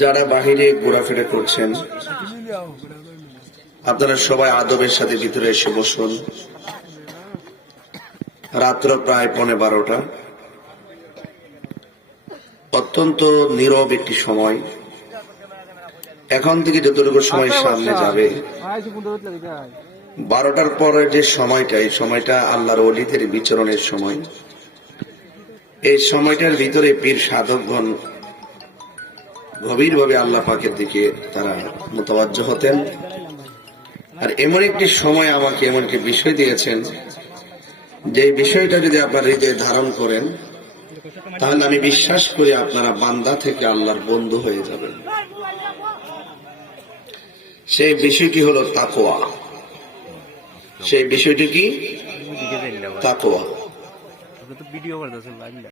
যারা বাহিরে ঘোরাফেরা করছেন আপনারা সবাই আদবের সাথে ভিতরে এসে বসুন। রাত্র প্রায় 11:15, অত্যন্ত নীরব একটি সময়। এখন থেকে যতটুকু সময় সামনে যাবে, 12টার পরে যে সময়টা, এই সময়টা আল্লাহর ওলিদের বিচরণের সময়। এই সময়টার ভিতরে পীর সাধকগণ গভীরভাবে আল্লাহ পাকের দিকে তারা মুতাওয়াজ্জহ হতেন। আর এমন একটি সময় আমাকে এমন একটি বিষয় দিয়েছেন, যে বিষয়টা যদি আপনার হৃদয়ে ধারণ করেন, তাহলে আমি বিশ্বাস করি আপনারা বান্দা থেকে আল্লাহর বন্ধু হয়ে যাবেন। সেই বিষয়টি হলো তাকওয়া। সেই বিষয়টি কি? তাকওয়া।